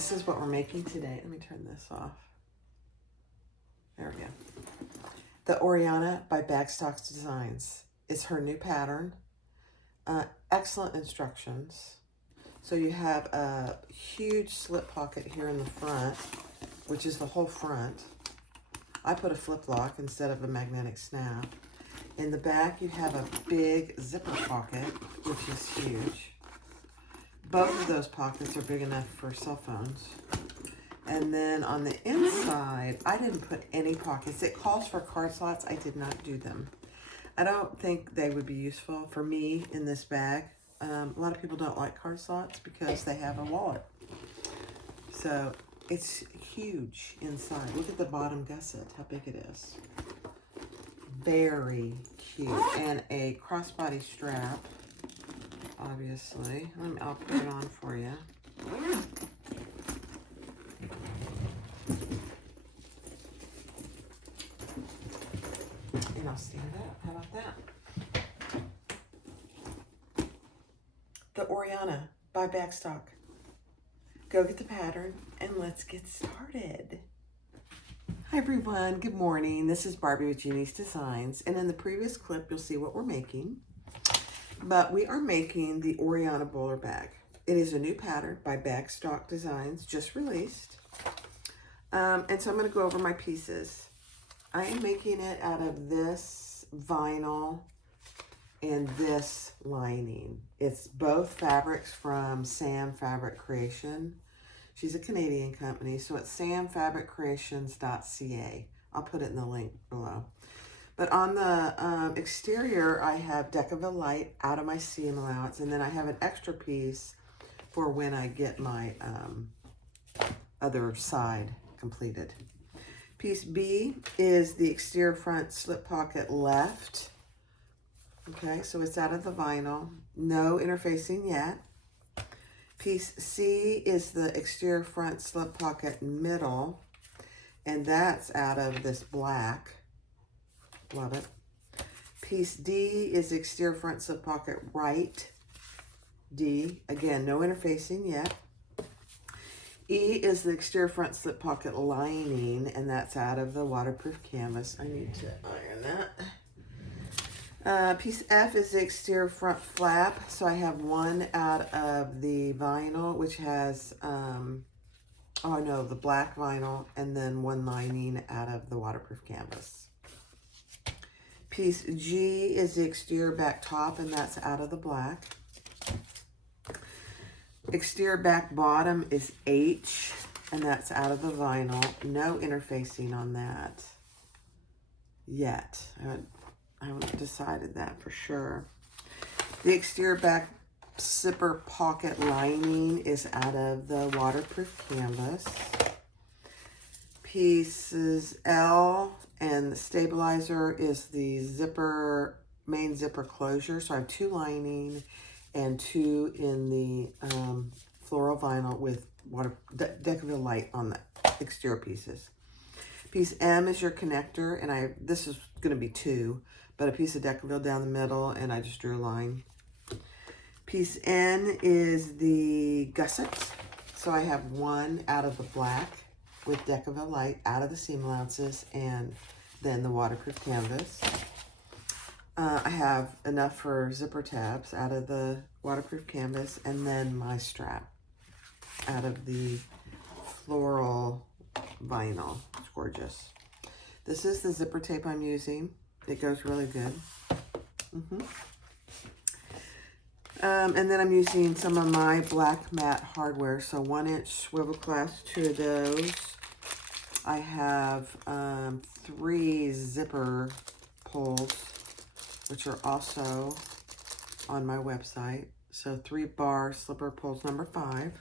this is what we're making today. Let me turn this off. There we go. The Oriana by Bagstock Designs. It's her new pattern. Excellent instructions. So you have a huge slip pocket here in the front, which is the whole front. I put a flip lock instead of a magnetic snap. In the back, you have a big zipper pocket, which is huge. Both of those pockets are big enough for cell phones. And then on the inside, I didn't put any pockets. It calls for card slots. I did not do them. I don't think they would be useful for me in this bag. A lot of people don't like card slots because they have a wallet. So it's huge inside. Look at the bottom gusset, how big it is. Very cute. And a crossbody strap, obviously. I'll put it on for you. And I'll stand up. How about that? The Oriana by Bagstock. Go get the pattern and let's get started. Hi everyone, good morning. This is Barbie with Jeannie's Designs, and in the previous clip you'll see what we're making. But we are making the Oriana bowler bag. It is a new pattern by Bagstock Designs, just released. And so I'm going to go over my pieces. I am making it out of this vinyl and this lining. It's both fabrics from Sam Fabric Creation. She's a Canadian company, so it's samfabriccreations.ca. I'll put it in the link below. But on the exterior, I have Decaville Light out of my seam allowance, and then I have an extra piece for when I get my other side completed. Piece B is the exterior front slip pocket left. Okay, so it's out of the vinyl. No interfacing yet. Piece C is the exterior front slip pocket middle, and that's out of this black. Love it. Piece D is the exterior front slip pocket right. D, again, no interfacing yet. E is the exterior front slip pocket lining, and that's out of the waterproof canvas. I need to iron that. Piece F is the exterior front flap. So I have one out of the vinyl, which has, the black vinyl, and then one lining out of the waterproof canvas. Piece G is the exterior back top, and that's out of the black. Exterior back bottom is H, and that's out of the vinyl. No interfacing on that yet. I haven't decided that for sure. The exterior back zipper pocket lining is out of the waterproof canvas. Pieces L and the stabilizer is the zipper, main zipper closure. So I have two lining and two in the floral vinyl with Decaville Light on the exterior pieces. Piece M is your connector, and this is going to be two, but a piece of Decaville down the middle, and I just drew a line. Piece N is the gusset. So I have one out of the black with Decaville Light out of the seam allowances, and then the waterproof canvas. I have enough for zipper tabs out of the waterproof canvas, and then my strap out of the floral vinyl. It's gorgeous. This is the zipper tape I'm using. It goes really good. And then I'm using some of my black matte hardware. So 1-inch swivel clasp, two of those. I have 3 zipper pulls, which are also on my website. So 3-bar slipper pulls number 5.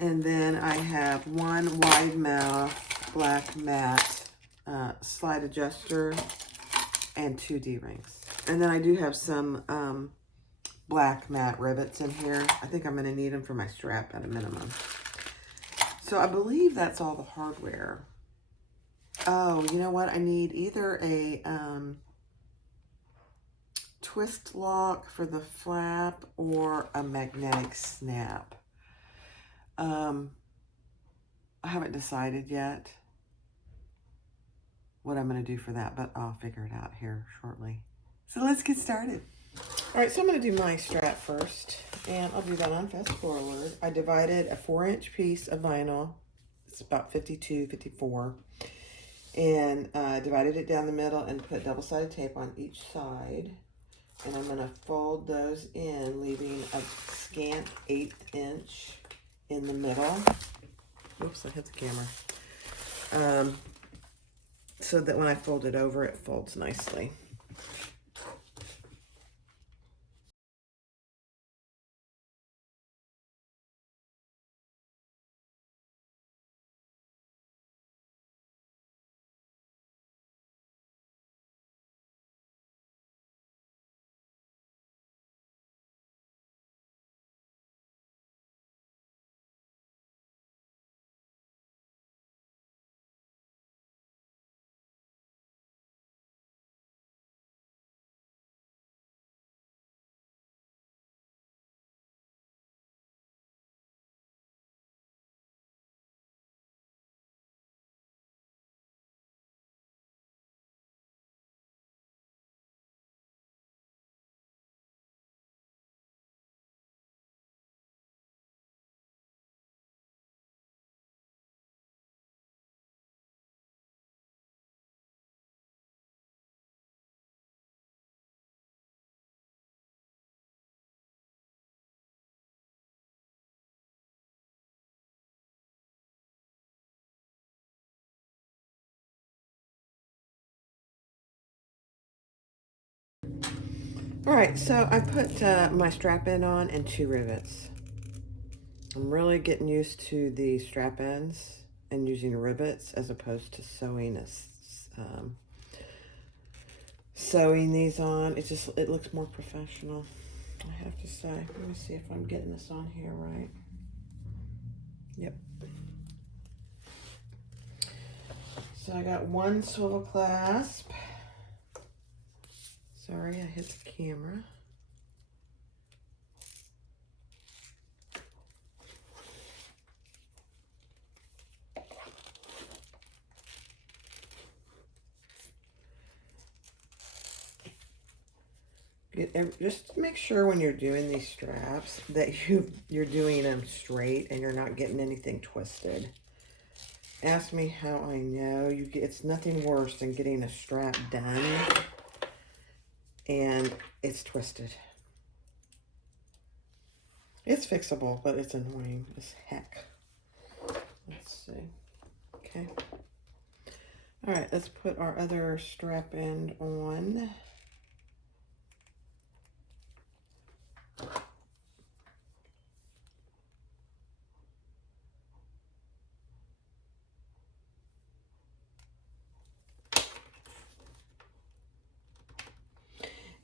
And then I have 1 wide mouth black matte slide adjuster and 2 D-rings. And then I do have some black matte rivets in here. I think I'm going to need them for my strap at a minimum. So I believe that's all the hardware. Oh, you know what? I need either a twist lock for the flap or a magnetic snap. I haven't decided yet what I'm going to do for that, but I'll figure it out here shortly. So let's get started. All right, so I'm going to do my strap first, and I'll do that on fast forward. I divided a 4-inch piece of vinyl. It's about 52, 54. And divided it down the middle and put double-sided tape on each side. And I'm going to fold those in, leaving a scant 1/8 inch in the middle. Oops, I hit the camera. So that when I fold it over, it folds nicely. All right, so I put my strap end on and 2 rivets. I'm really getting used to the strap ends and using rivets as opposed to sewing these on. It looks more professional, I have to say. Let me see if I'm getting this on here right. Yep. So I got 1 swivel clasp. Sorry, I hit the camera. Just make sure when you're doing these straps that you're doing them straight and you're not getting anything twisted. Ask me how I know. It's nothing worse than getting a strap done and it's twisted. It's fixable, but it's annoying as heck. Let's see. Okay. All right, let's put our other strap end on.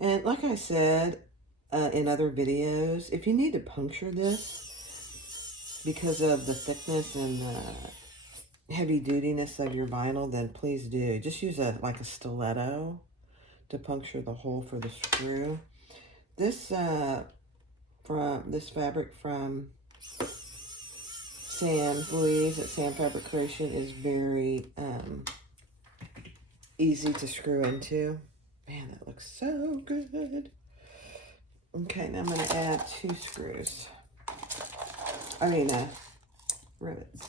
And like I said in other videos, if you need to puncture this because of the thickness and the heavy dutiness of your vinyl, then please do. Just use like a stiletto to puncture the hole for the screw. This fabric from Sam Louise at Sam Fabric Creation is very easy to screw into. Man, that looks so good. Okay, now I'm going to add 2 screws. Rivets.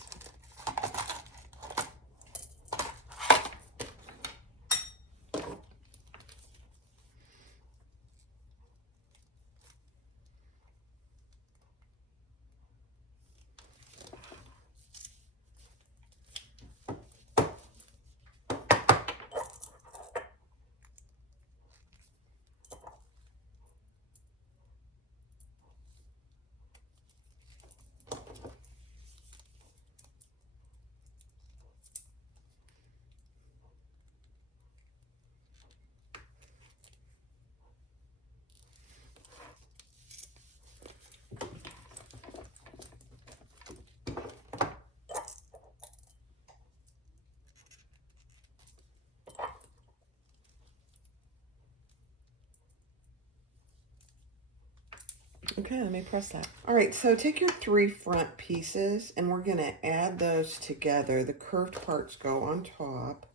Okay, let me press that. All right, so take your 3 front pieces and we're going to add those together. The curved parts go on top.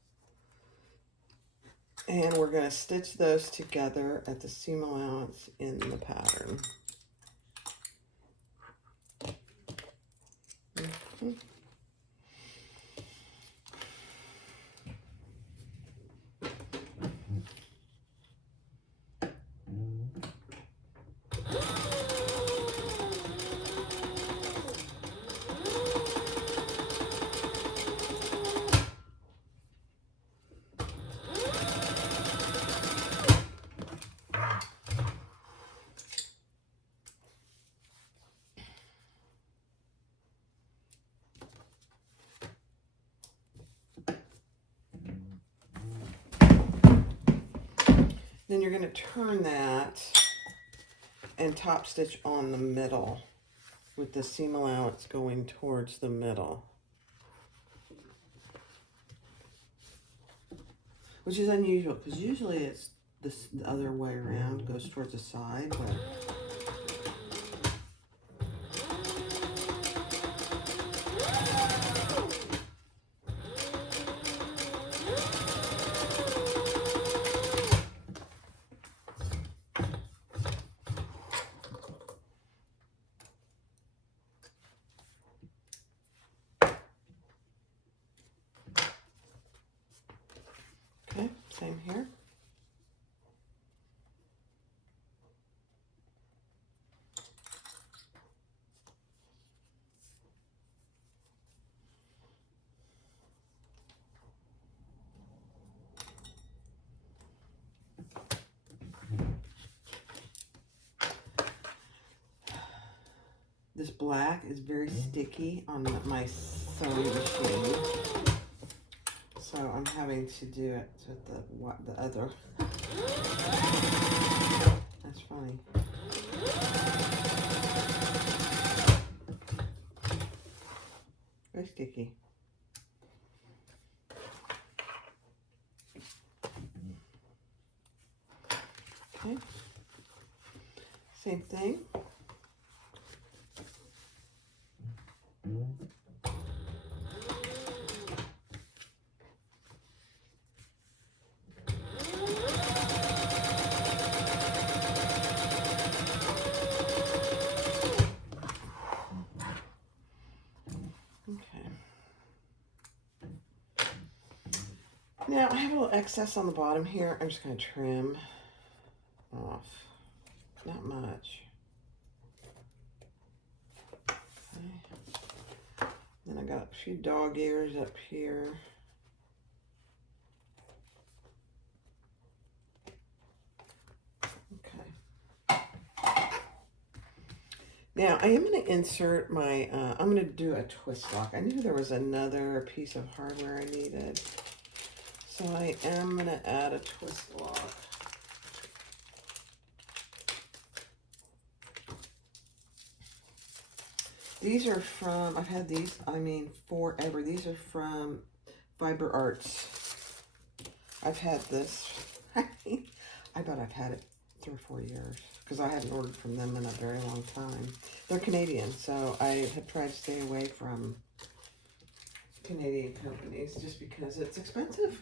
And we're going to stitch those together at the seam allowance in the pattern. Mm-hmm. Then you're going to turn that and top stitch on the middle with the seam allowance going towards the middle. Which is unusual because usually it's the other way around, goes towards the side, but okay, same here. This black is very sticky on my sewing machine, so I'm having to do it with the other. That's funny. Very sticky. Okay. Same thing. Now, I have a little excess on the bottom here. I'm just going to trim off. Not much. Okay. Then I got a few dog ears up here. Okay. Now, I am going to insert my, I'm going to do a twist lock. I knew there was another piece of hardware I needed. So I am going to add a twist lock. These are from, I've had these, forever. These are from Fiber Arts. I've had this, I bet I've had it 3 or 4 years because I hadn't ordered from them in a very long time. They're Canadian, so I have tried to stay away from Canadian companies just because it's expensive.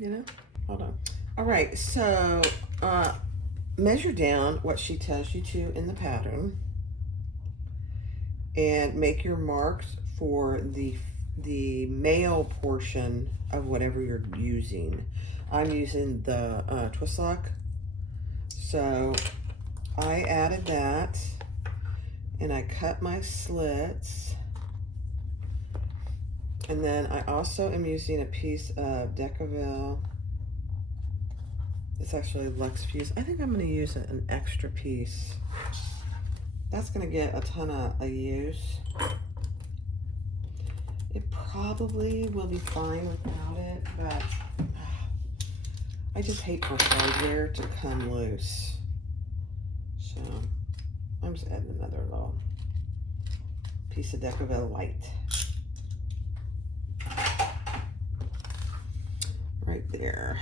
You know, hold on. All right, so measure down what she tells you to in the pattern and make your marks for the male portion of whatever you're using. I'm using the twist lock, so I added that and I cut my slits. And then I also am using a piece of Decaville. It's actually Luxe Fuse. I think I'm going to use an extra piece. That's going to get a ton of use. It probably will be fine without it, but I just hate for hardware to come loose. So I'm just adding another little piece of Decaville white. Right there.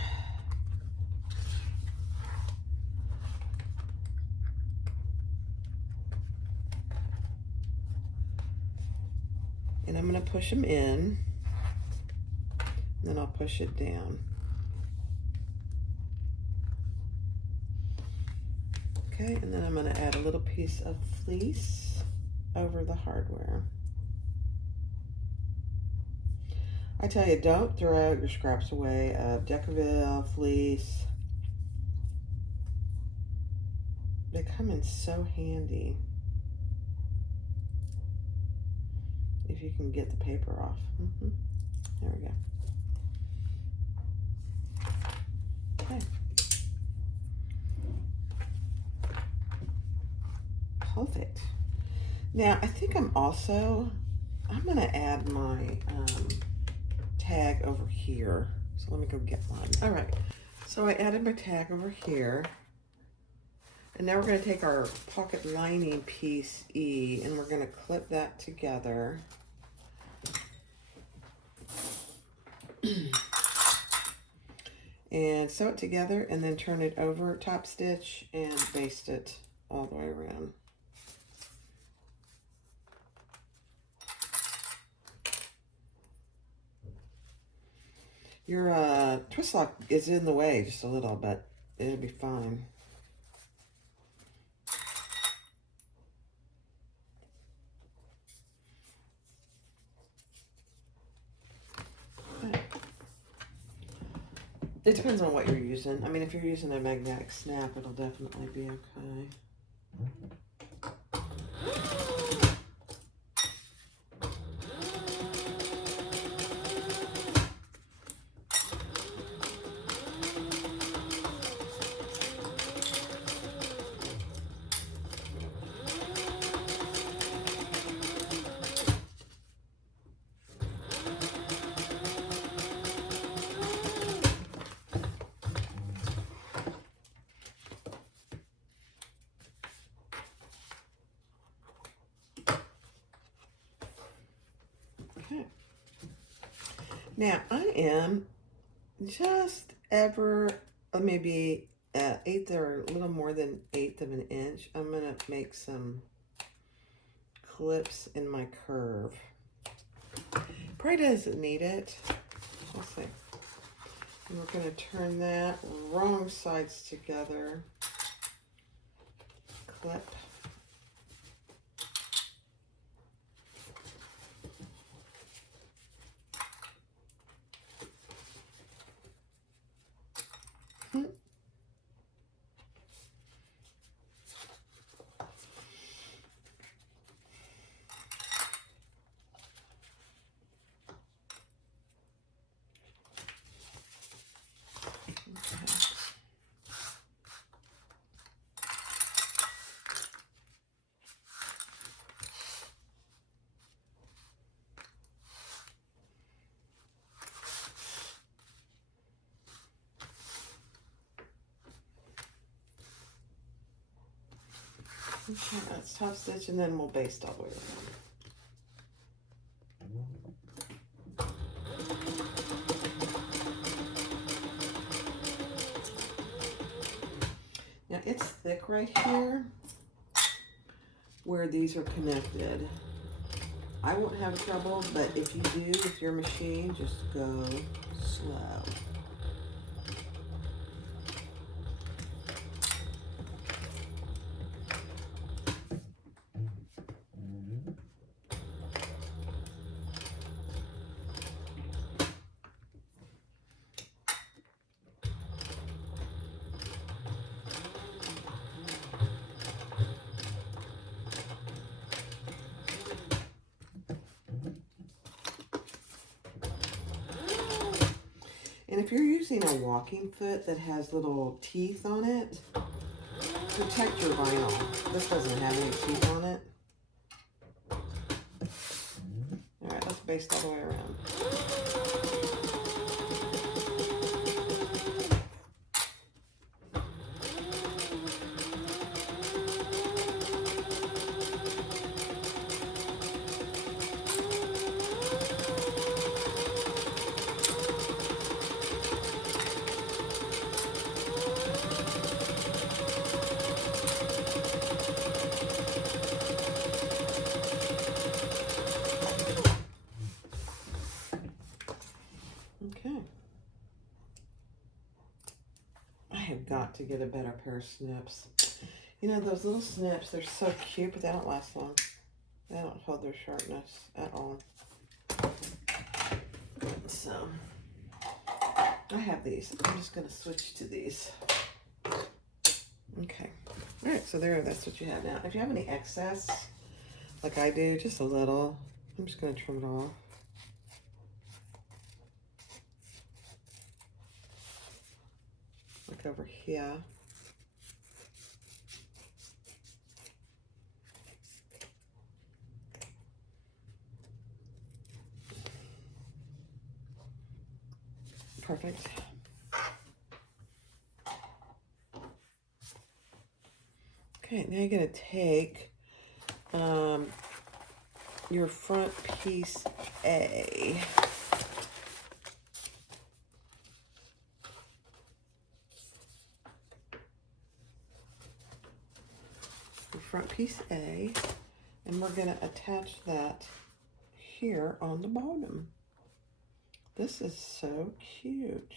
And I'm going to push them in. Then I'll push it down. Okay, and then I'm going to add a little piece of fleece over the hardware. I tell you, don't throw your scraps away of Decaville, fleece. They come in so handy if you can get the paper off. There we go. Okay. Perfect. Now, I think I'm going to add my tag over here. So let me go get one. All right. So I added my tag over here. And now we're going to take our pocket lining piece E and we're going to clip that together. And sew it together and then turn it over, top stitch, and baste it all the way around. Your twist lock is in the way just a little, but it'll be fine. It depends on what you're using. I mean, if you're using a magnetic snap, it'll definitely be okay. Okay. Now I am just ever maybe eighth or a little more than 1/8 of an inch. I'm gonna make some clips in my curve. Probably doesn't need it. Let's see. And we're gonna turn that wrong sides together. Clip. Okay, that's top stitch, and then we'll baste all the way around. Now it's thick right here where these are connected. I won't have trouble, but if you do with your machine, just go slow. And if you're using a walking foot that has little teeth on it, protect your vinyl. This doesn't have any teeth on it. All right, let's baste all the way around. have got to get a better pair of snips. You know, those little snips, they're so cute, but they don't last long. They don't hold their sharpness at all. So, I have these. I'm just going to switch to these. Okay. All right, so there, that's what you have now. If you have any excess, like I do, just a little, I'm just going to trim it off. Like over here. Perfect. Okay, now you're going to take your front piece A. Your front piece A, and we're going to attach that here on the bottom. This is so cute.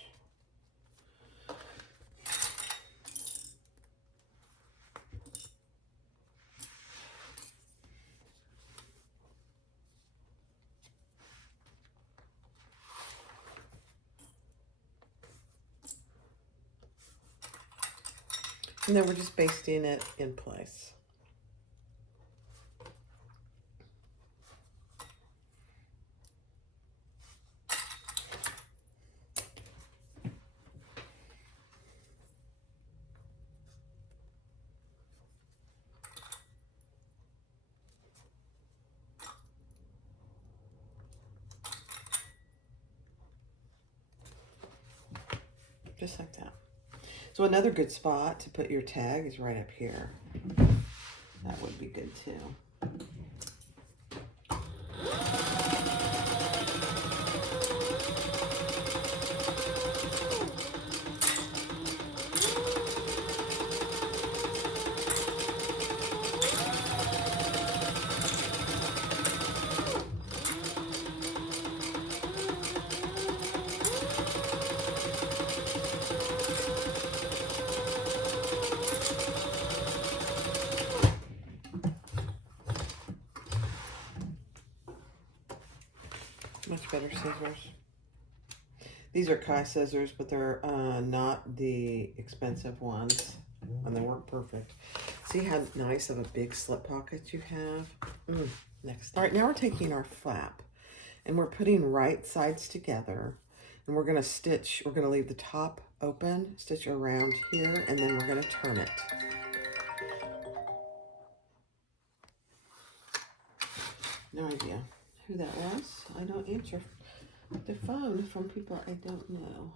And then we're just basting it in place. Just like that. So another good spot to put your tag is right up here. That would be good too. Much better scissors. These are Kai scissors, but they're not the expensive ones, and they work perfect. See how nice of a big slip pocket you have? Next. All right, now we're taking our flap, and we're putting right sides together, and we're going to stitch. We're going to leave the top open, stitch around here, and then we're going to turn it. No idea who that was. I don't answer the phone from people I don't know.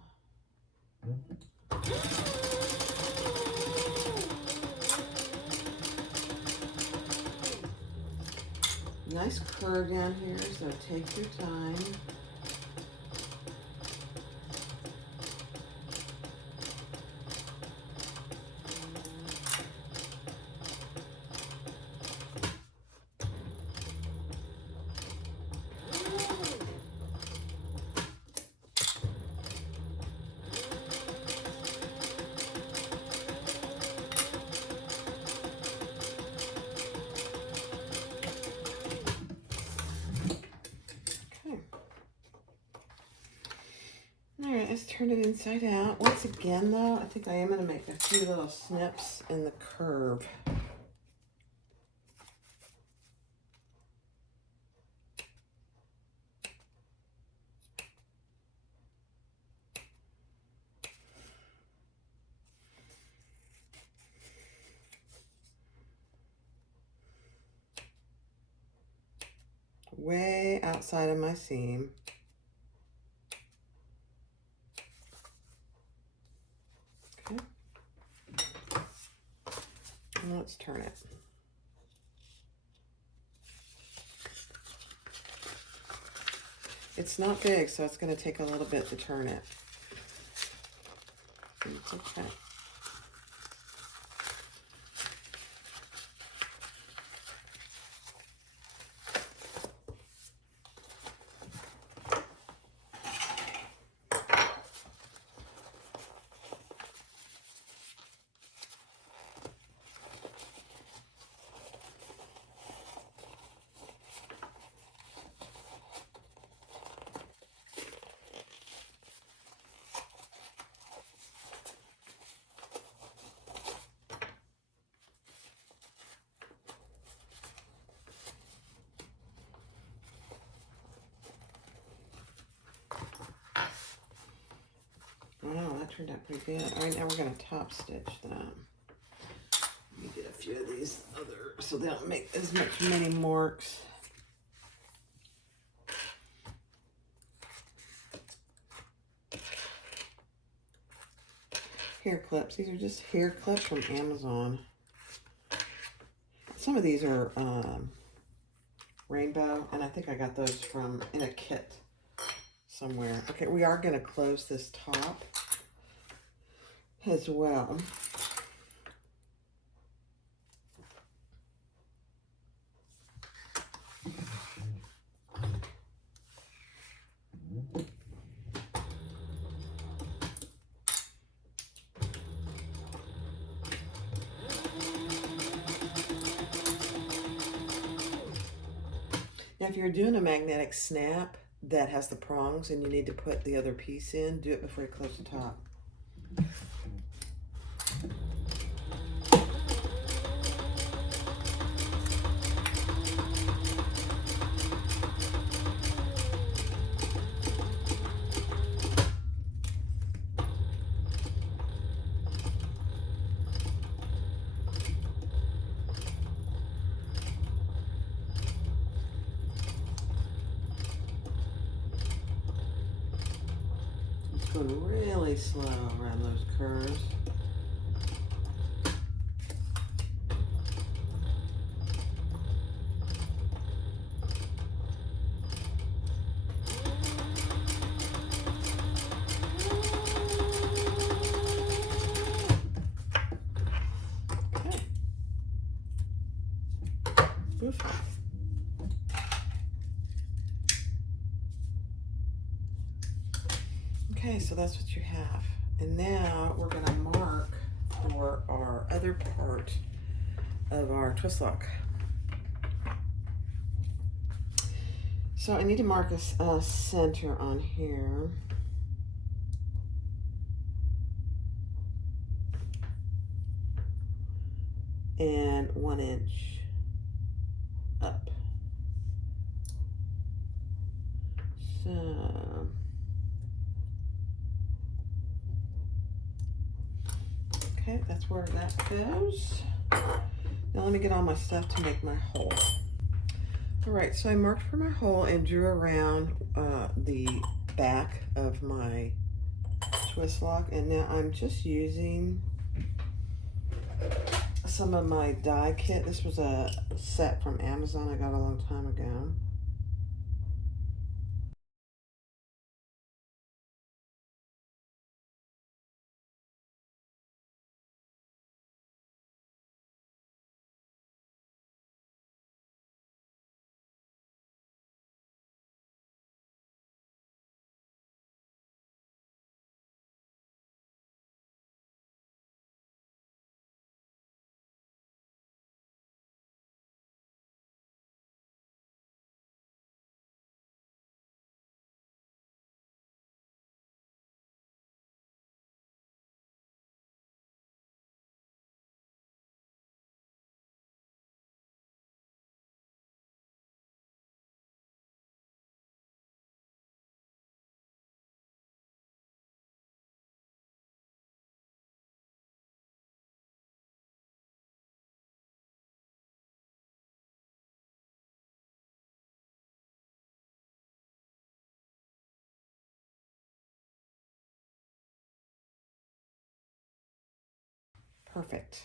Nice curve down here, so take your time. Alright, let's turn it inside out. Once again, though, I think I am going to make a few little snips in the curve. Way outside of my seam. Okay. And let's turn it. It's not big, so it's going to take a little bit to turn it. It's okay. Wow, that turned out pretty good. All right, now we're going to top stitch that. Let me get a few of these other so they don't make as many marks. Hair clips. These are just hair clips from Amazon. Some of these are rainbow, and I think I got those from in a kit somewhere. Okay, we are going to close this top as well. Now, if you're doing a magnetic snap that has the prongs and you need to put the other piece in, do it before you close the top. Going really slow around those curves. Okay. Oof. Okay, so that's what you have. And now we're going to mark for our other part of our twist lock. So I need to mark a center on here. And 1 inch up. So okay, that's where that goes. Now let me get all my stuff to make my hole. All right, so I marked for my hole and drew around the back of my twist lock, and now I'm just using some of my die kit. This was a set from Amazon I got a long time ago. Perfect.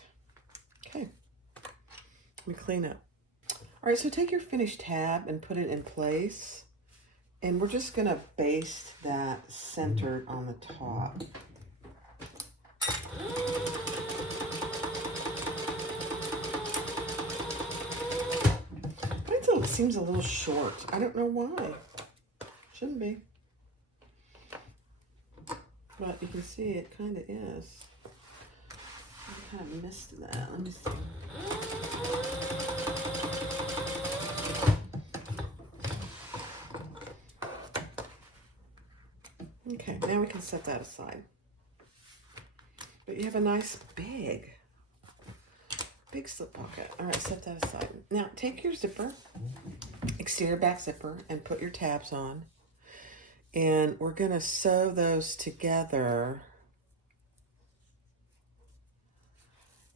Okay, let me clean up. All right, so take your finished tab and put it in place. And we're just gonna baste that centered on the top. It seems a little short. I don't know why. Shouldn't be. But you can see it kind of is. I kind of missed that. Let me see. Okay, now we can set that aside. But you have a nice big slip pocket. All right, set that aside. Now take your zipper, exterior back zipper, and put your tabs on. And we're gonna sew those together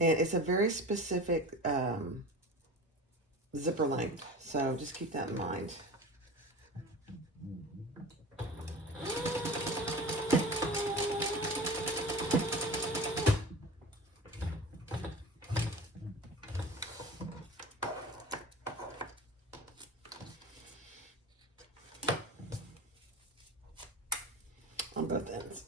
And it's a very specific zipper length, so just keep that in mind. On both ends.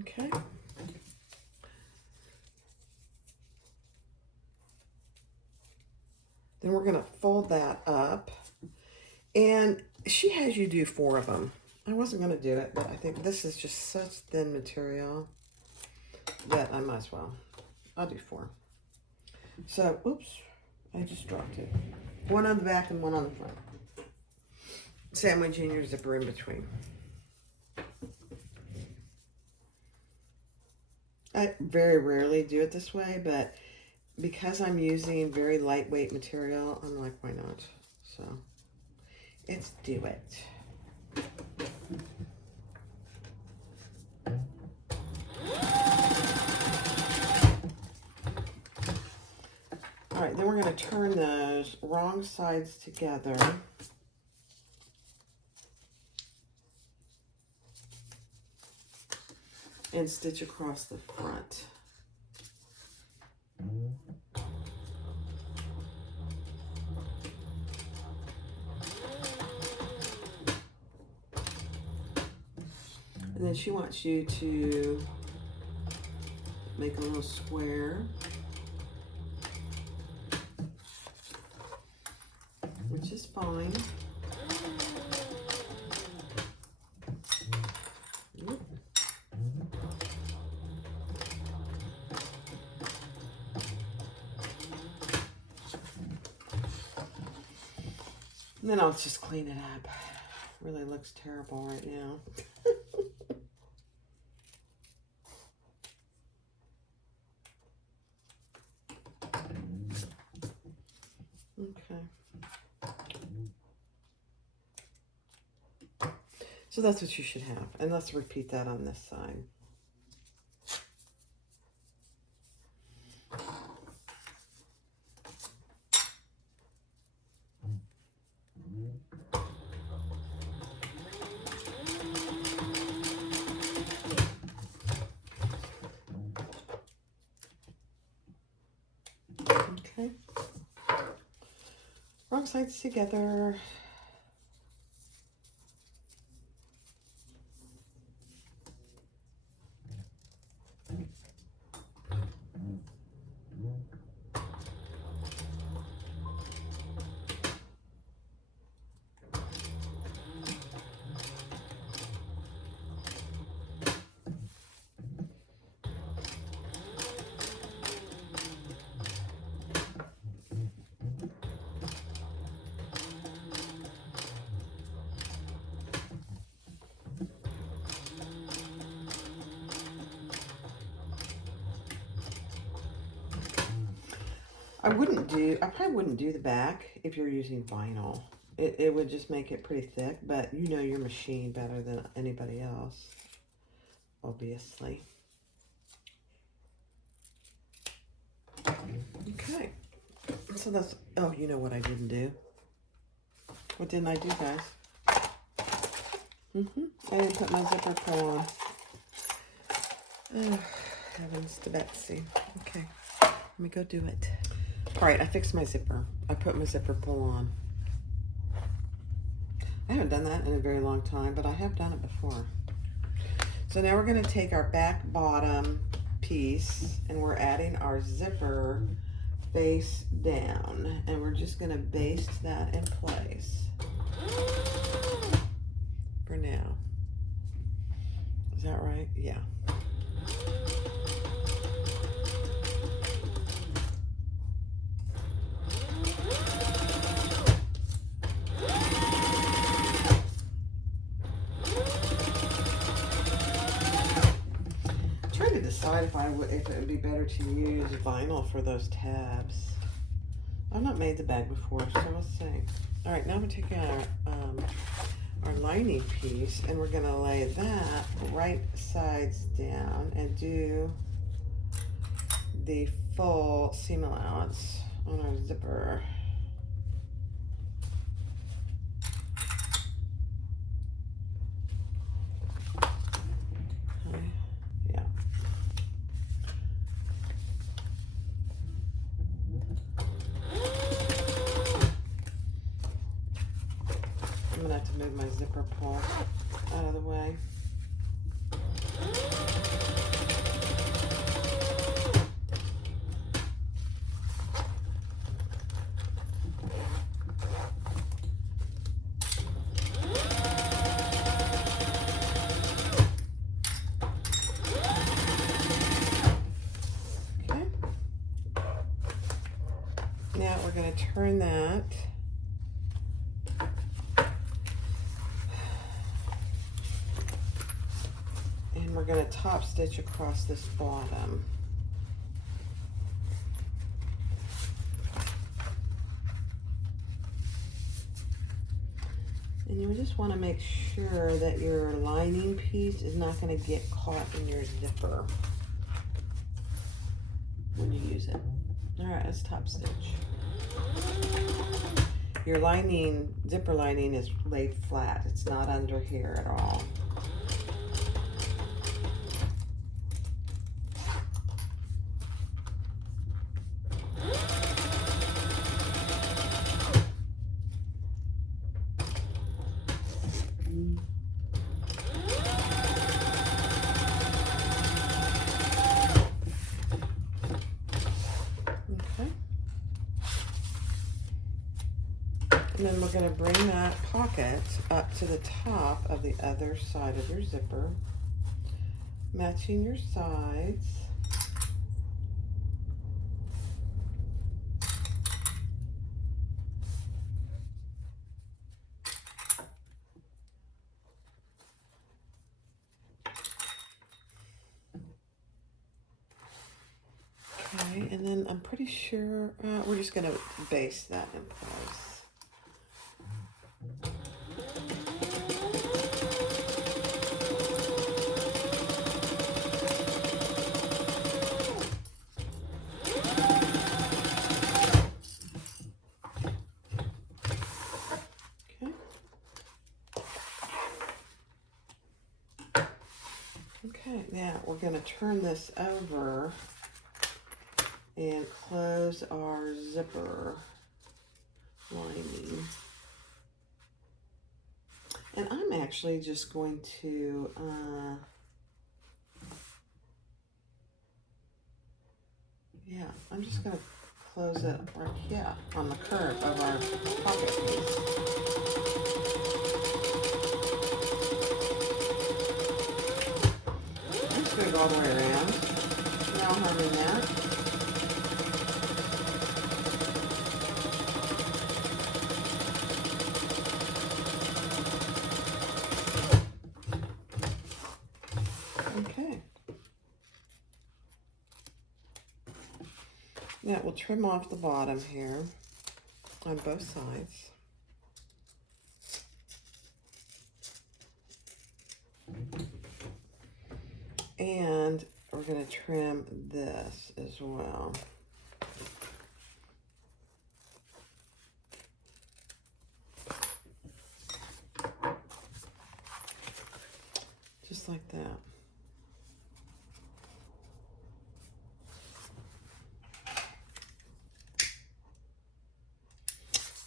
Okay. Then we're going to fold that up. And she has you do 4 of them. I wasn't going to do it, but I think this is just such thin material that I might as well. I'll do 4. So, oops, I just dropped it. 1 on the back and 1 on the front. Sandwiching your zipper in between. I very rarely do it this way, but because I'm using very lightweight material, I'm like, why not? So, let's do it. All right, then we're going to turn those wrong sides together. And stitch across the front. And then she wants you to make a little square, which is fine. And then I'll just clean it up. Really looks terrible right now. Okay. So that's what you should have. And let's repeat that on this side. Okay. Wrong sides together. I probably wouldn't do the back if you're using vinyl. It would just make it pretty thick, but you know your machine better than anybody else, obviously. Okay, so that's, oh, you know what I didn't do? What didn't I do, guys? I didn't put my zipper pull on. Oh, heavens to Betsy. Okay, let me go do it. All right, I fixed my zipper. I put my zipper pull on. I haven't done that in a very long time, but I have done it before. So now we're going to take our back bottom piece and we're adding our zipper face down. And we're just going to baste that in place for now. Is that right? Yeah. decide if it would be better to use vinyl for those tabs. I've not made the bag before, so we'll see. All right, now we're taking our lining piece, and we're gonna lay that right sides down and do the full seam allowance on our zipper. Okay. Yeah. I'm gonna have to move my zipper pull out of the way. Okay. Now we're gonna turn that and we're going to top stitch across this bottom. And you just want to make sure that your lining piece is not going to get caught in your zipper when you use it. All right, let's top stitch. Your lining, zipper lining, is laid flat. It's not under here at all. And then we're going to bring that pocket up to the top of the other side of your zipper, matching your sides. Okay, and then I'm pretty sure we're just going to baste that in place. Okay, now we're going to turn this over and close our zipper lining. And I'm actually just going to yeah, I'm just going to close it right here on the curve of our pocket piece. I'm just going to go all the way around. No harm in that. Okay. Now we'll trim off the bottom here on both sides. And we're going to trim this as well. Just like that.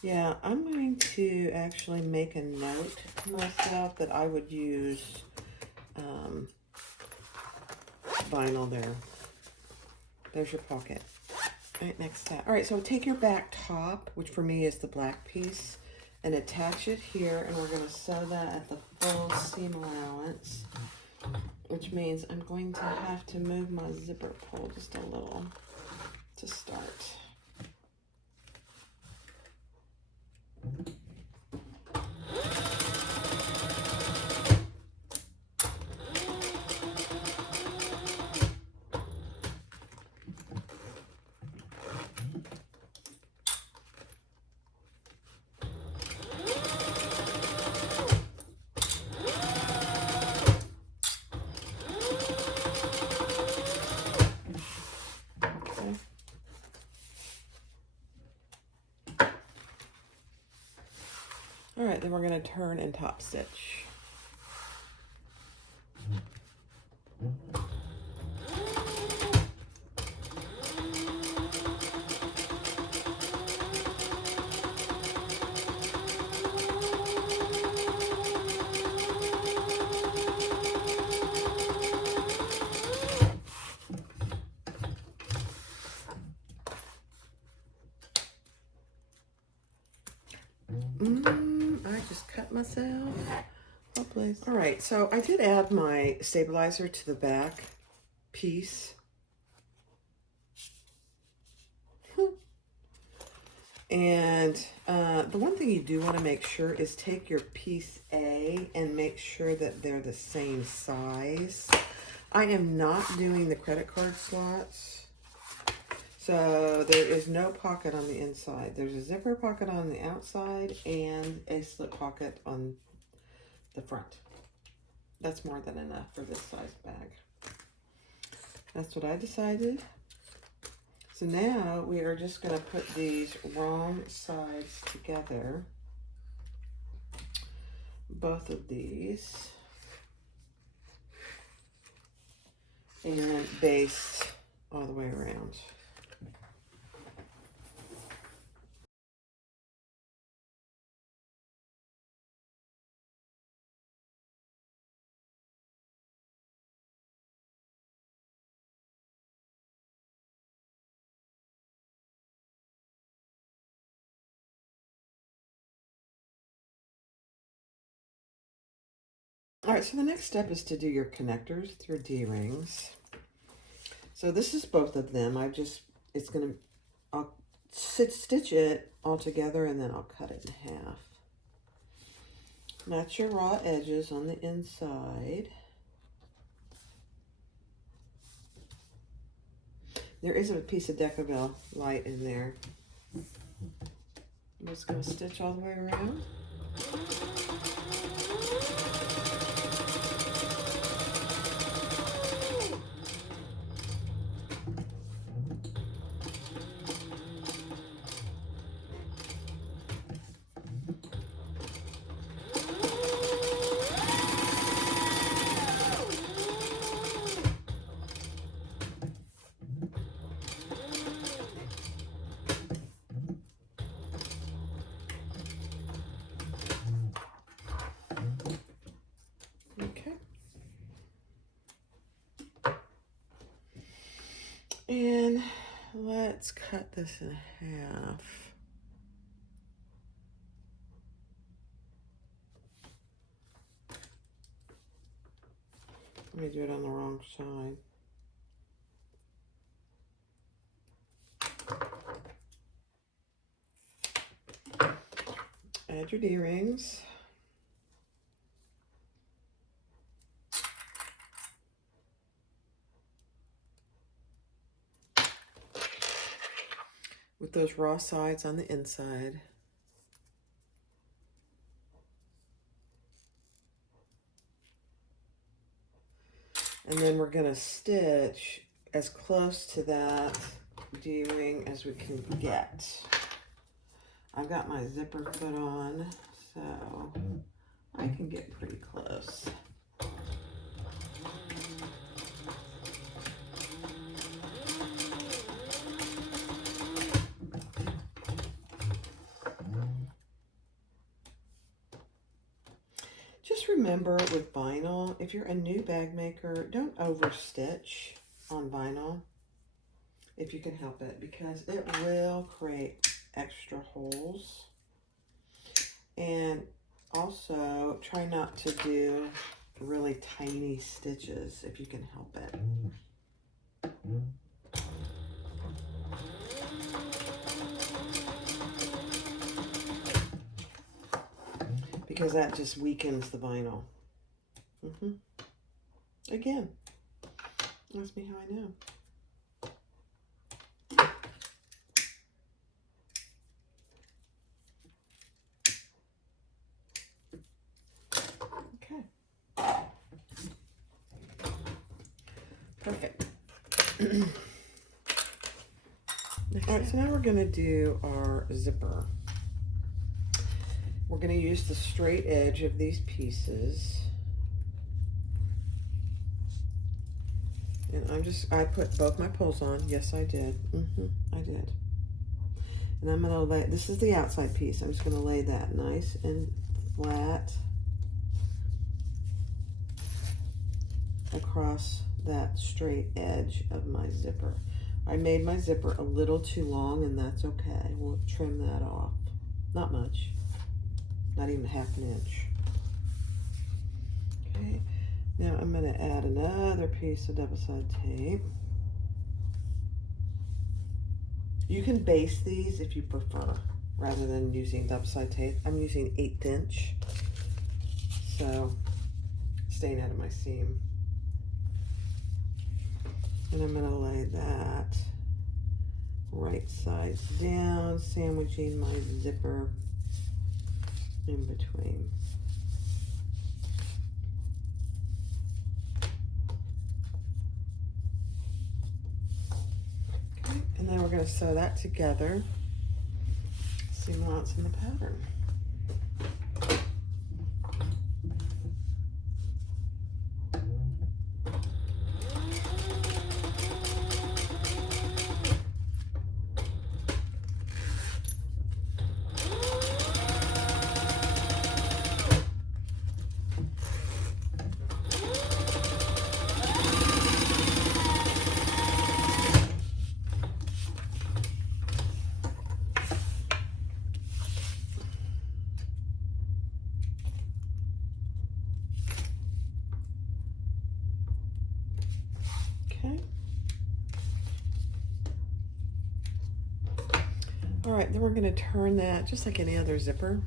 Yeah, I'm going to actually make a note to myself that I would use vinyl there. There's your pocket. All right, next step. All right, so take your back top, which for me is the black piece, and attach it here, and we're going to sew that at the full seam allowance, which means I'm going to have to move my zipper pull just a little to start. All right, then we're going to turn and top stitch. I just cut myself. Oh, please. All right, so I did add my stabilizer to the back piece. And the one thing you do want to make sure is take your piece A and make sure that they're the same size. I am not doing the credit card slots. So there is no pocket on the inside. There's a zipper pocket on the outside and a slip pocket on the front. That's more than enough for this size bag. That's what I decided. So now we are just going to put these wrong sides together. Both of these. And baste all the way around. All right, so the next step is to do your connectors through D-rings. So this is both of them. I'll stitch it all together and then I'll cut it in half. Match your raw edges on the inside. There is a piece of Decabelle light in there. I'm just going to stitch all the way around. And let's cut this in half. Let me do it on the wrong side. Add your D-rings. With those raw sides on the inside. And then we're going to stitch as close to that D-ring as we can get. I've got my zipper put on, so I can get pretty close. Just remember with vinyl, if you're a new bag maker, don't overstitch on vinyl if you can help it, because it will create extra holes. And also try not to do really tiny stitches if you can help it. Because that just weakens the vinyl. Again, ask me how I know. Okay. Perfect. All right, so now we're going to do our zipper. We're going to use the straight edge of these pieces. And I put both my pulls on. Yes, I did. I did. And I'm going to lay, this is the outside piece. I'm just going to lay that nice and flat across that straight edge of my zipper. I made my zipper a little too long, and that's okay. We'll trim that off. Not much. Not even half an inch. Okay. Now I'm going to add another piece of double-sided tape. You can base these if you prefer, rather than using double-sided tape. I'm using 1/8 inch, so staying out of my seam. And I'm going to lay that right side down, sandwiching my zipper in between. Okay, and then we're going to sew that together. Seam allowance in the pattern. Okay. All right, then we're going to turn that just like any other zipper.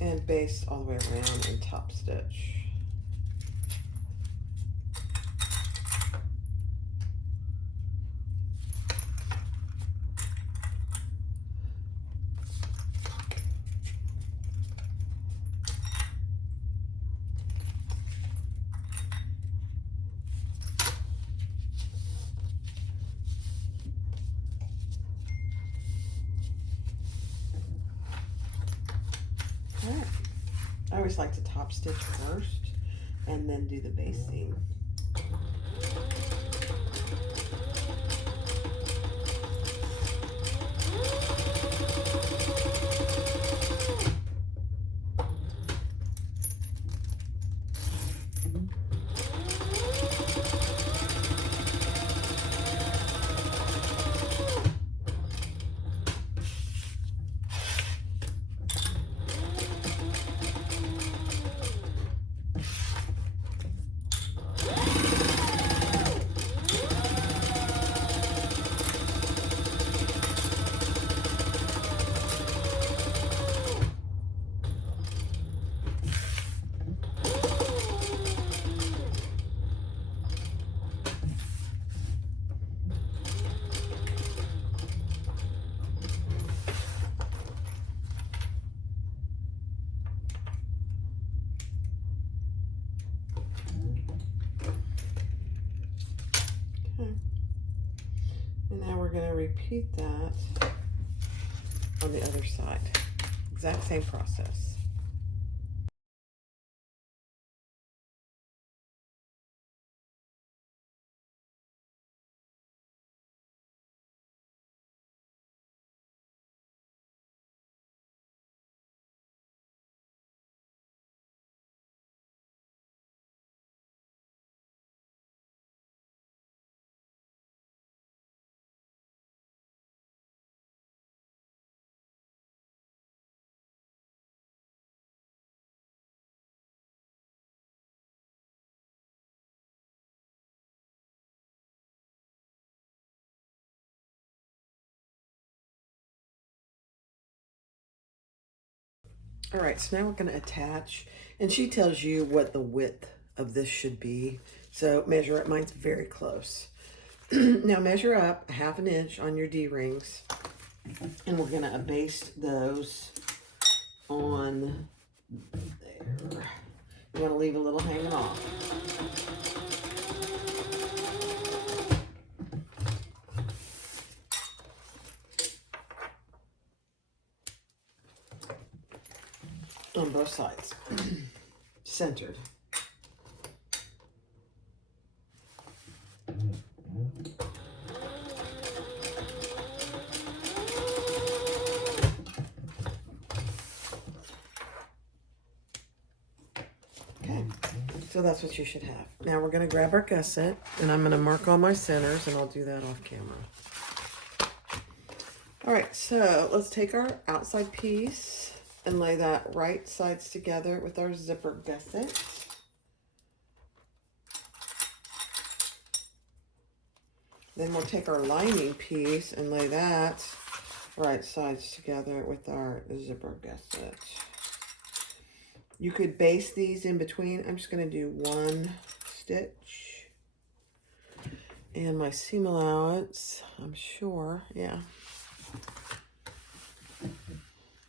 And baste all the way around and top stitch. Alright. I always like to top stitch first and then do the basting. And now we're going to repeat that on the other side. Exact same process. All right, so now we're going to attach, and she tells you what the width of this should be. So measure it. Mine's very close. Now measure up 1/2 inch on your D-rings, and we're going to baste those on there. You want to leave a little hanging off. on both sides, centered. Okay, so that's what you should have. Now we're going to grab our gusset, and I'm going to mark all my centers, and I'll do that off camera. All right, so let's take our outside piece and lay that right sides together with our zipper gusset. Then we'll take our lining piece and lay that right sides together with our zipper gusset. You could baste these in between. I'm just going to do one stitch. And my seam allowance, I'm sure, yeah.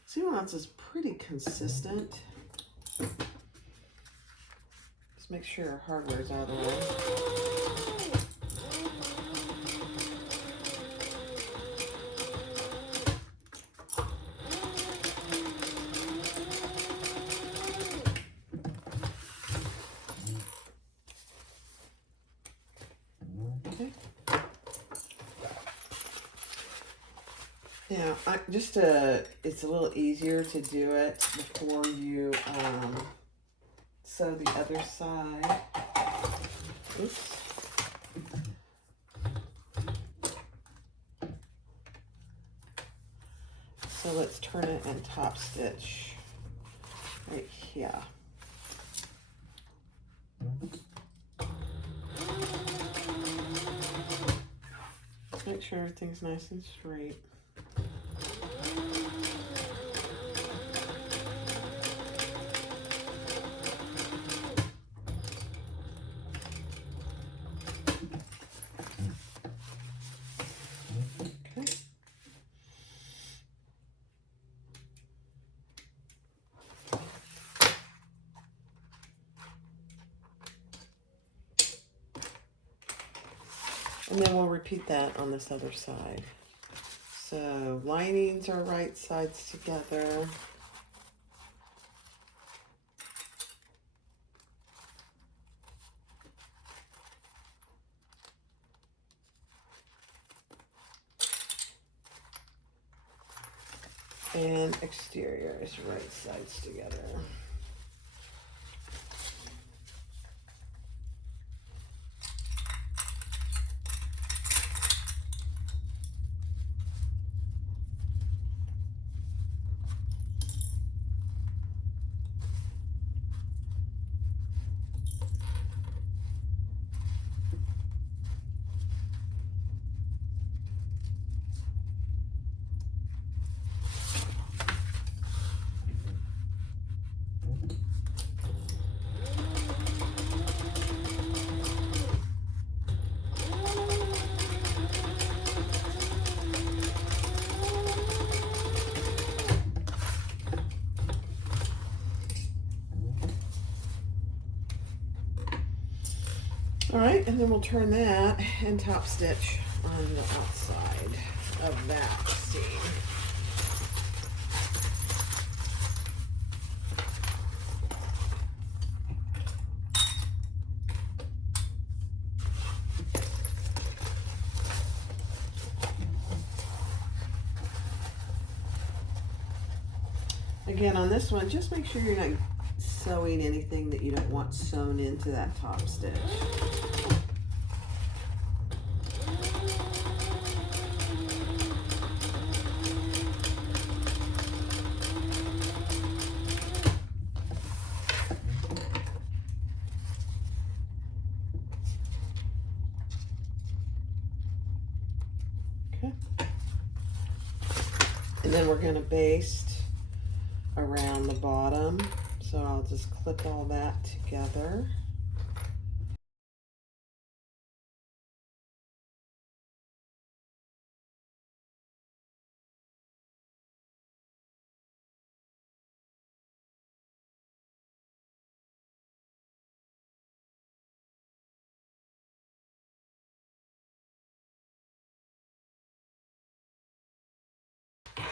Seam allowance is pretty consistent. Just make sure your hardware is out of the way. Okay. Now, it's a little easier to do it before you sew the other side. Oops. So let's turn it and top stitch right here. Just make sure everything's nice and straight. And then we'll repeat that on this other side. So linings are right sides together. And exterior is right sides together. All right, and then we'll turn that and top stitch on the outside of that seam. Again, on this one, just make sure you're not sewing anything that you don't want sewn into that top stitch. Okay. And then we're going to baste around the bottom. So I'll just clip all that together.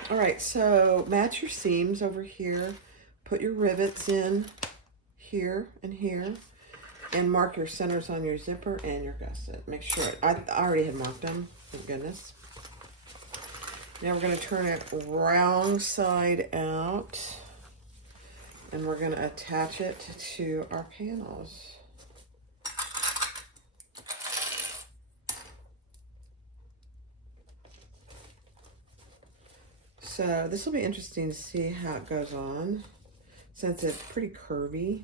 All right, so match your seams over here. put your rivets in here and here, and mark your centers on your zipper and your gusset. Make sure, I already had marked them, thank goodness. Now we're going to turn it wrong side out, and we're going to attach it to our panels. So this will be interesting to see how it goes on, since it's pretty curvy.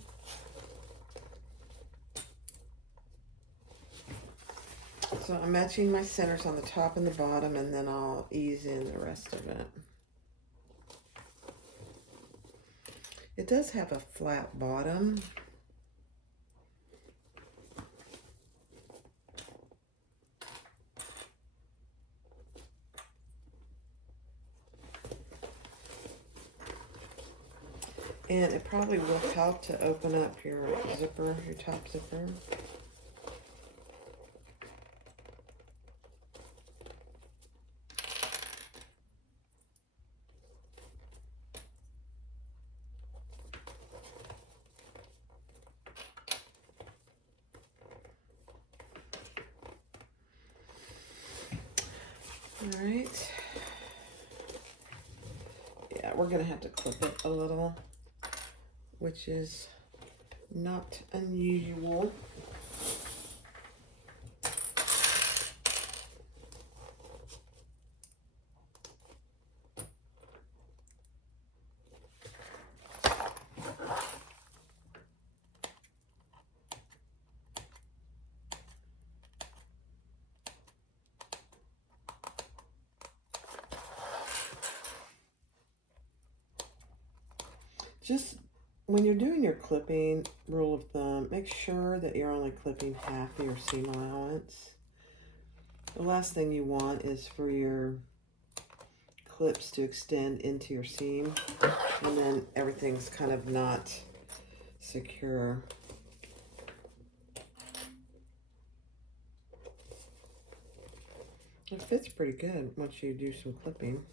So I'm matching my centers on the top and the bottom, and then I'll ease in the rest of it. It does have a flat bottom. And it probably will help to open up your zipper, your top zipper. All right. Yeah, we're gonna have to clip it a little, which is not unusual. Just when you're doing your clipping, rule of thumb, make sure that you're only clipping half of your seam allowance. The last thing you want is for your clips to extend into your seam, and then everything's kind of not secure. It fits pretty good once you do some clipping.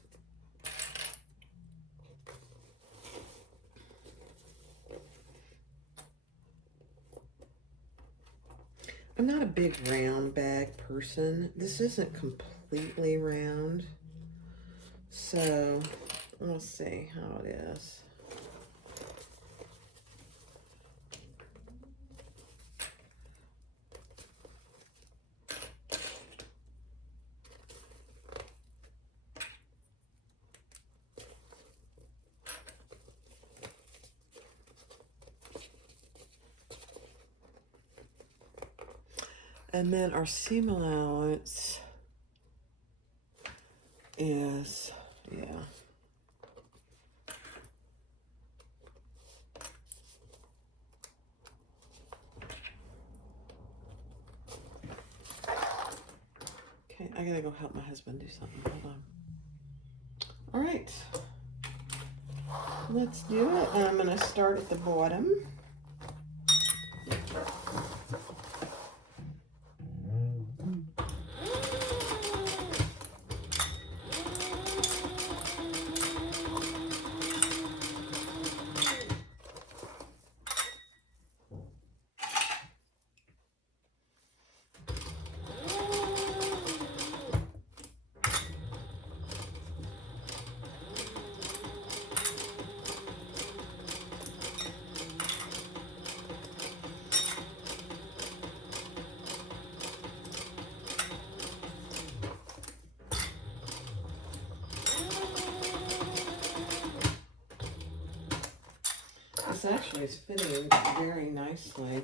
I'm not a big round bag person. This isn't completely round, so we'll see how it is. And then our seam allowance is, yeah. Okay, I gotta go help my husband do something. Hold on. All right, let's do it. I'm gonna start at the bottom. This actually is fitting very nicely.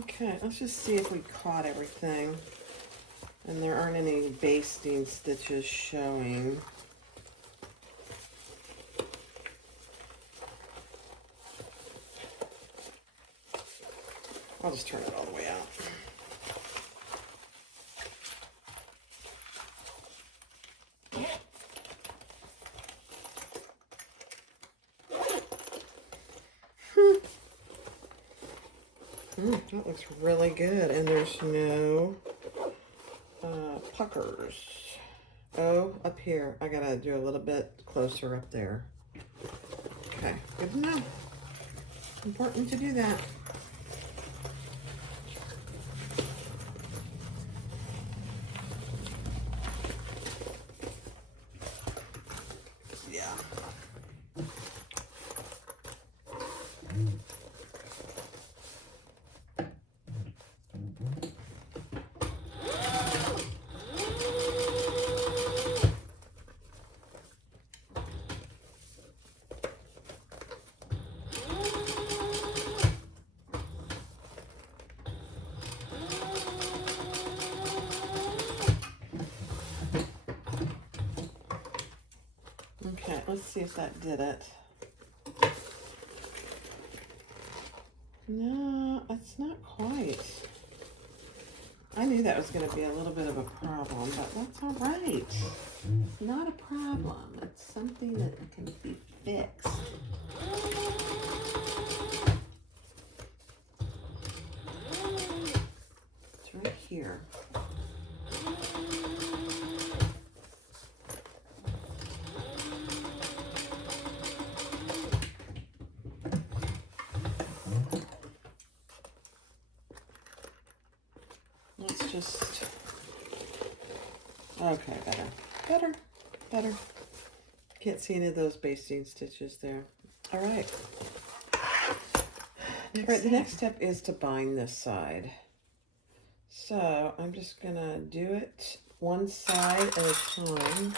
Okay, let's just see if we caught everything. And there aren't any basting stitches showing. I'll just turn it all the way out. That looks really good, and there's no puckers. Oh, up here. I gotta do a little bit closer up there. Okay, good to know. Important to do that. Yeah. Okay, let's see if that did it. No, it's not quite. I knew that was going to be a little bit of a problem, but that's all right. Not a problem. It's something that can be fixed. It's right here. Let's just, okay, better. Can't see any of those basting stitches there. All right. The next step is to bind this side. So I'm just gonna do it one side at a time.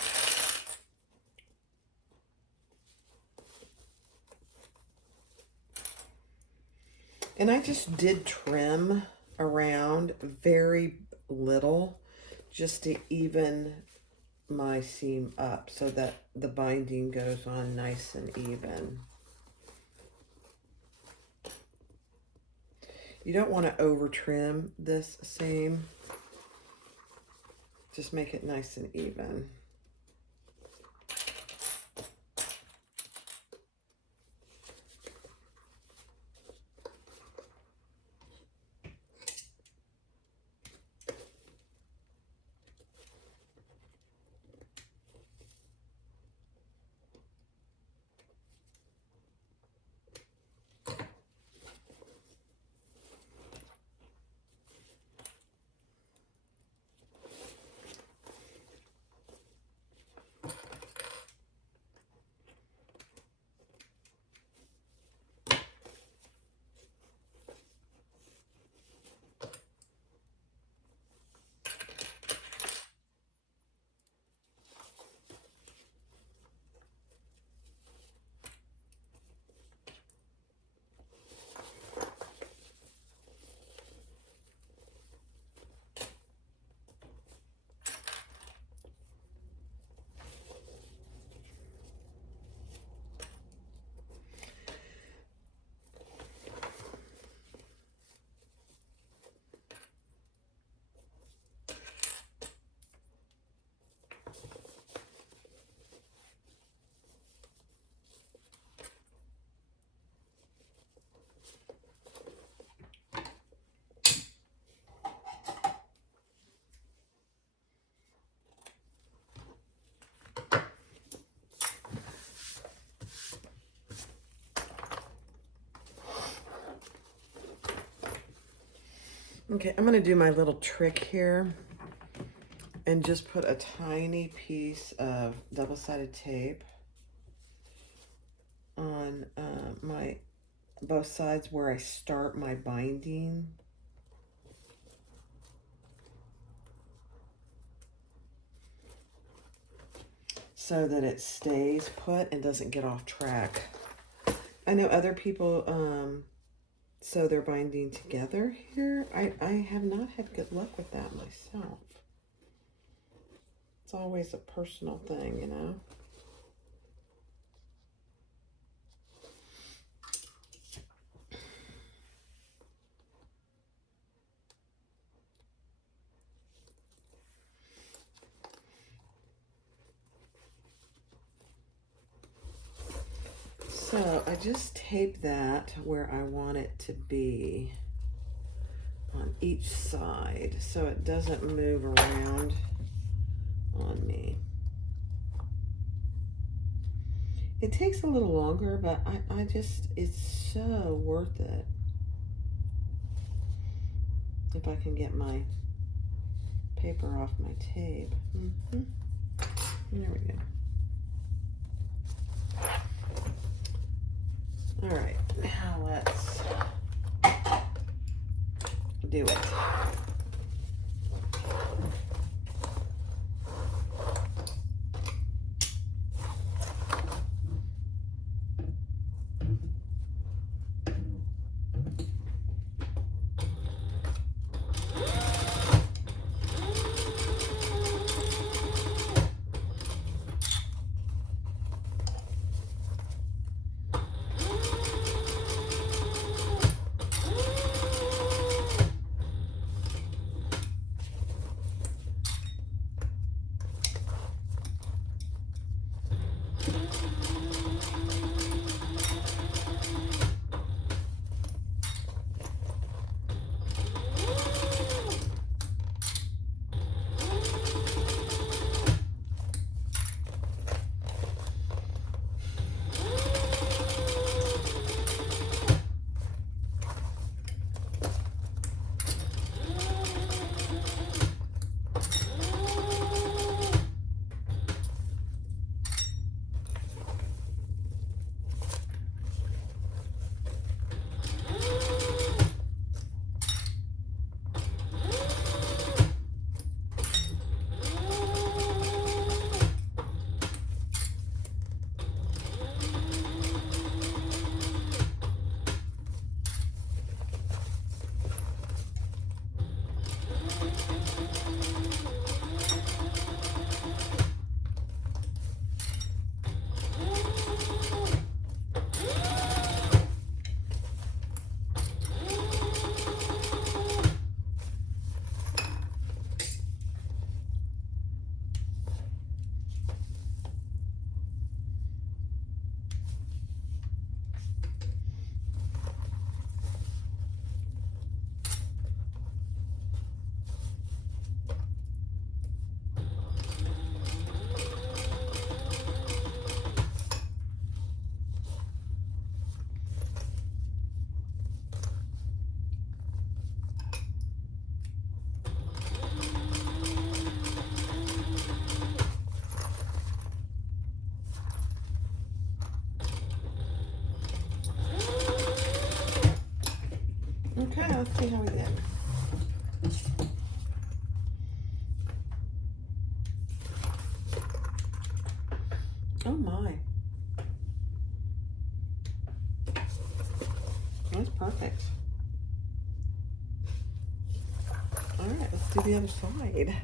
And I just did trim around very little just to even my seam up so that the binding goes on nice and even. You don't want to over trim this seam. Just make it nice and even. Okay, I'm going to do my little trick here and just put a tiny piece of double-sided tape on my both sides where I start my binding. So that it stays put and doesn't get off track. I know other people So they're binding together here. I have not had good luck with that myself. It's always a personal thing, you know. So I just tape that where I want it to be on each side so it doesn't move around on me. It takes a little longer, but I just, it's so worth it. If I can get my paper off my tape. There we go. All right, now let's do it. Okay, let's see how we did. Oh my. That's perfect. All right, let's do the other side.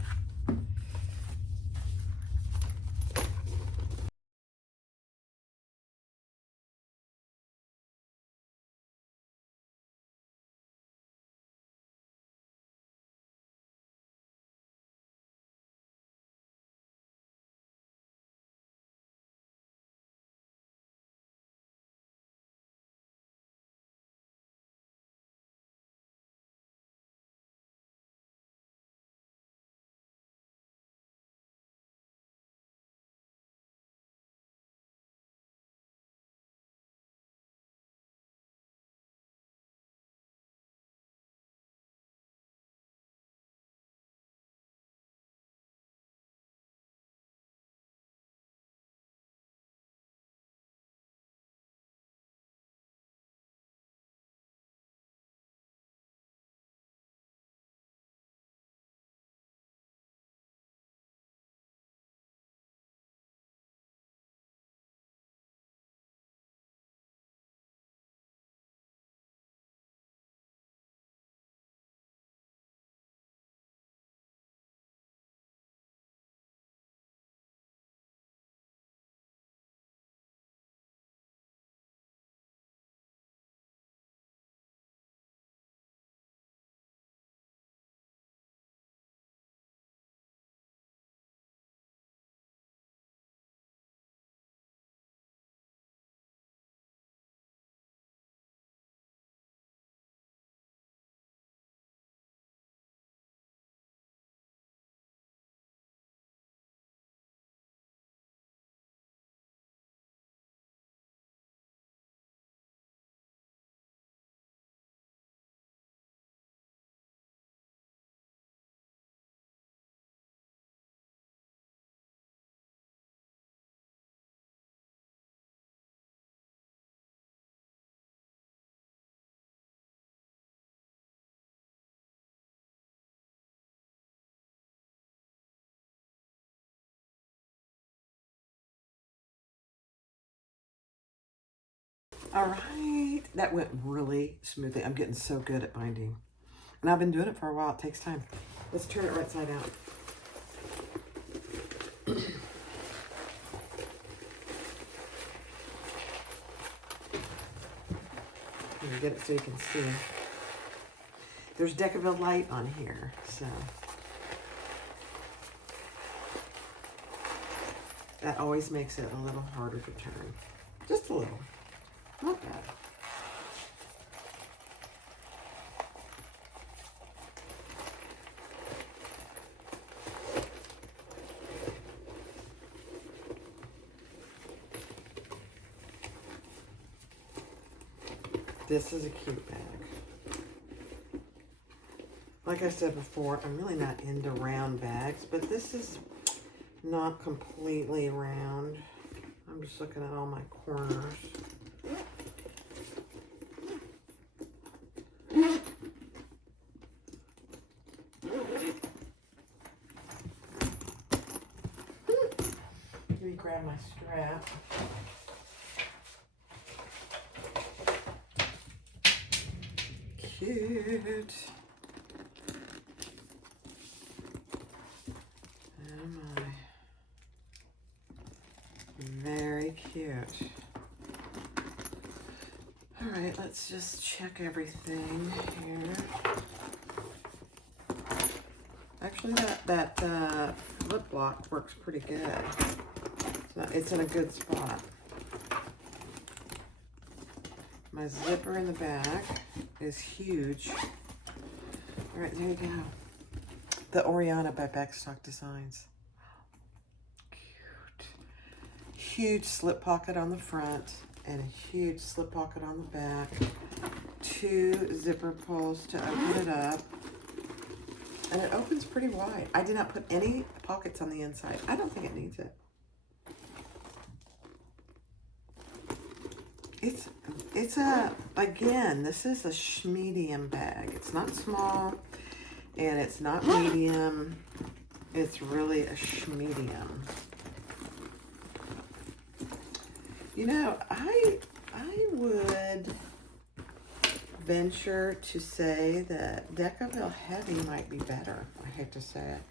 All right, that went really smoothly. I'm getting so good at binding. And I've been doing it for a while. It takes time. Let's turn it right side out. Get it so you can see. There's Decaville light on here, so that always makes it a little harder to turn. Just a little. Not bad. This is a cute bag. Like I said before, I'm really not into round bags, but this is not completely round. I'm just looking at all my corners. Let me grab my strap. Cute. Oh my. Very cute. All right, let's just check everything here. Actually, that flip block works pretty good. It's in a good spot. My zipper in the back is huge. All right, there you go. The Oriana by Bagstock Designs. Cute. Huge slip pocket on the front and a huge slip pocket on the back. 2 zipper pulls to open it up. And it opens pretty wide. I did not put any pockets on the inside. I don't think it needs it. It's a, again, this is a medium bag. It's not small and it's not medium. It's really a medium. You know, I would venture to say that Decaville Heavy might be better. I hate to say it.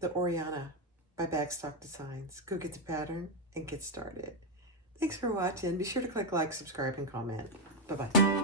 The Oriana by Bagstock Designs. Go get the pattern and get started. Thanks for watching. Be sure to click like, subscribe, and comment. Bye-bye.